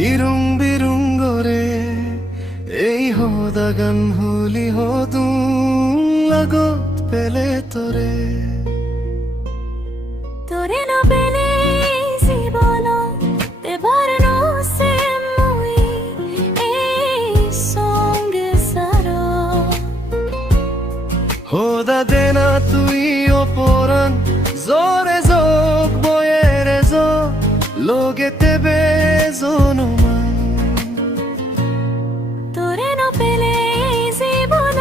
বিরুং বিরুং গরে এই হোদাগান হুলি হদুং লাগত পেলে তোরে তোরে না পেলে জীবন এবার নসে মুই এই সঙ্গে সারা হোদা দেনা তুই অপরান জোরে যোগ বয়েরে যোগ লোগে তেবে জনমান তোরে না পেলে জীবন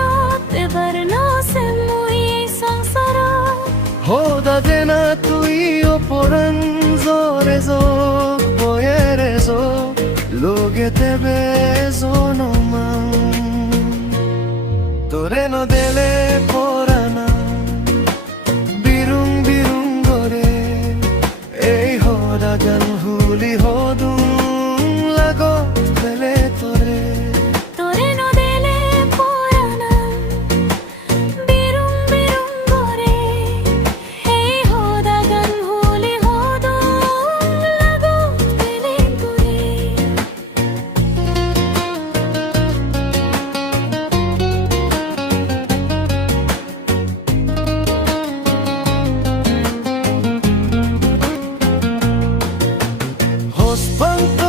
এবার নসে মুই এই সংসার হোদা দেনা তুই অপরান জোরে যোগ বয়েরে যোগ লোগে তেবে জনমান তোরে ন দেলে পরানা বিরুং বিরুং গরে এই হোদাগান হুলি হদুং লাগত পেলে তোরে তোরে না দিলে পরানা বিরুং বিরুং করে এই হোদাগান হুলি হদুং লাগত পেলে তোরে Hospang